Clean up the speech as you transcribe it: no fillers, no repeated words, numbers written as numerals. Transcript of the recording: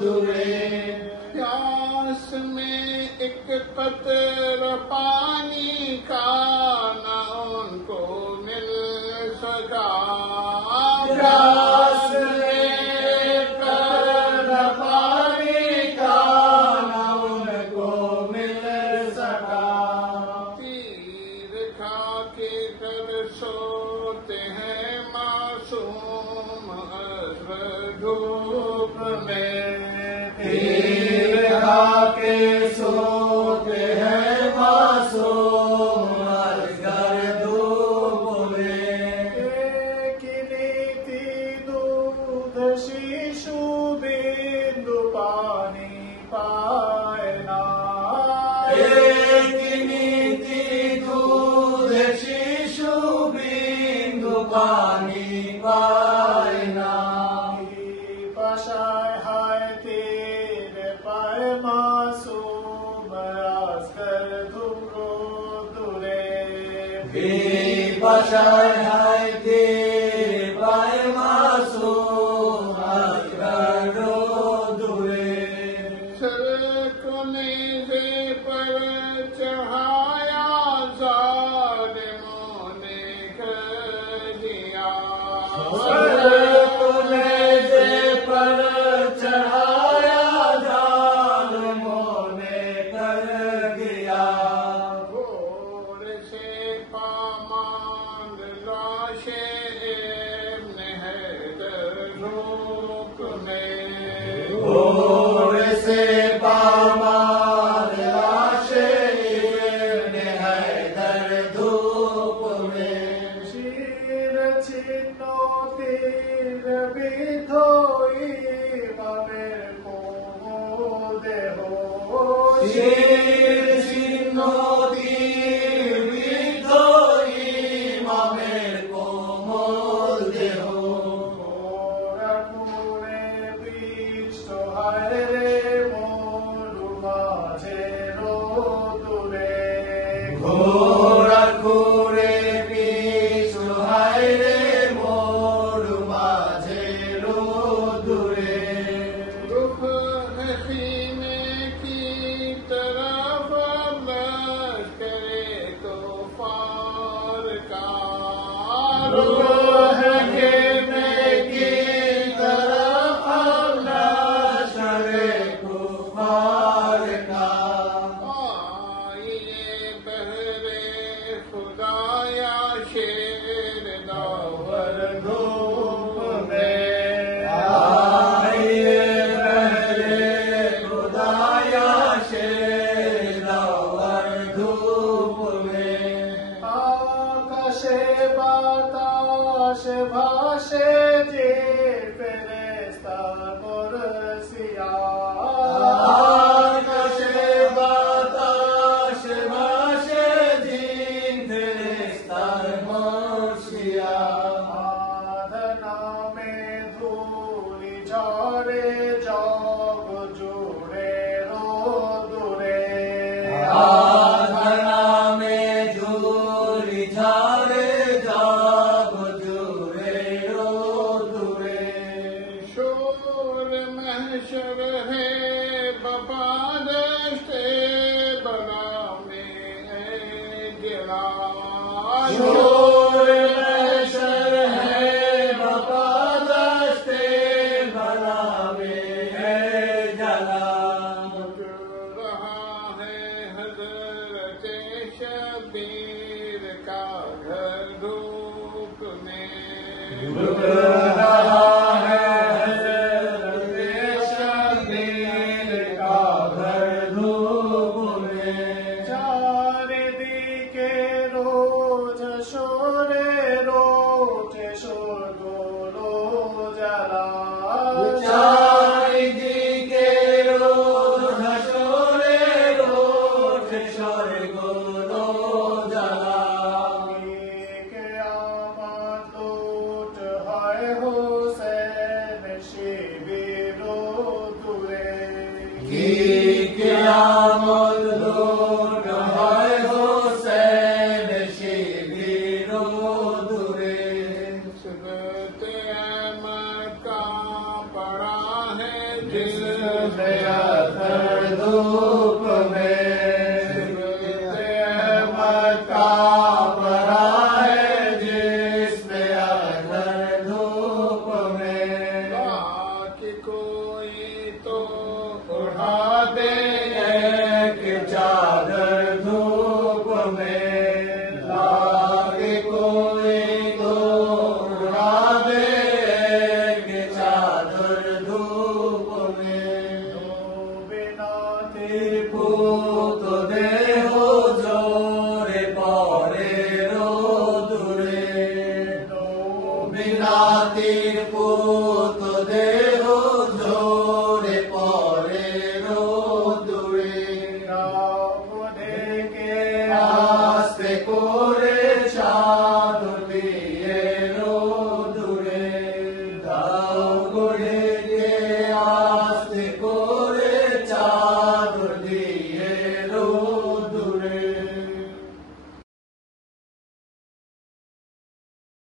Dure कतरा पानी का न उनको मिल सका। प्यास कतरा पानी का न उनको मिल सका। तीर खा के कर सोते हैं मासूम असर धूप में। तीर खा के सोते हैं मासूम असर धूप में। एक नीति दूध शिशु बिंदु पानी पाए ना। एक नीति दूध शिशु बिंदु पानी पाए ना। पशाय हाय तेरे पाए मासूम आस्कर धुरो दुरे। पशाय हाय तेरे पाए मासूम आस्कर दुरे। सरकने से पर चढ़ाया जालिमों ने कर दिया। सरकने से पर चढ़ाया जालिमों ने कर दिया। घोर से पामाल लाशें इब्न हैदर धूप में। घोर से पामाल लाशें इब्न हैदर धूप में। शीर छिन्नो तीर बिधोई ममेर को देहो। शीर छिन्नो तीर बिधोई ममेर को देहो। मोरा कुरे बीच हाय रे मोरु माझे रो दुरे। घोरा कुरे बीच हाय रे मोरु माझे रो दुरे। रुख है सीने की तरफ लश्करे तूफान का। रुख है खेमे की तरफ लश्करे कुफार का। आइए बहरे खुदाया शेर दावर धूप में। आइए बहरे खुदाया शेर दावर धूप में। आकाशे बाताश भाषे जे फेरेस्ता मुरसिया। आकाशे बाताश भाषे जी फेरेस्ता मुरसिया। आधना में धूली झाड़े जब जुड़े रो दुरे। आधना में धूली झाड़े जब जुड़े रो दुरे। शोर महशर है बपादस्ते बना में है गिरा। शोर महशर है बपादस्ते बना में है जला। रहा है हजरत शबीर का घर धूप में। रुक रहा है हज़रत शबीर का घर धूप में। चार दी के रोज शोरे रोज शोर गोलो जला। चार दी के रोज शोरे रोज शोर गोलो जला। के आमद लूट हाय हुसैन शिबिरो दुरे। के आमद लूट हाय हुसैन शिबिरो दुरे। सुरत अहमद का पड़ा है दिल दया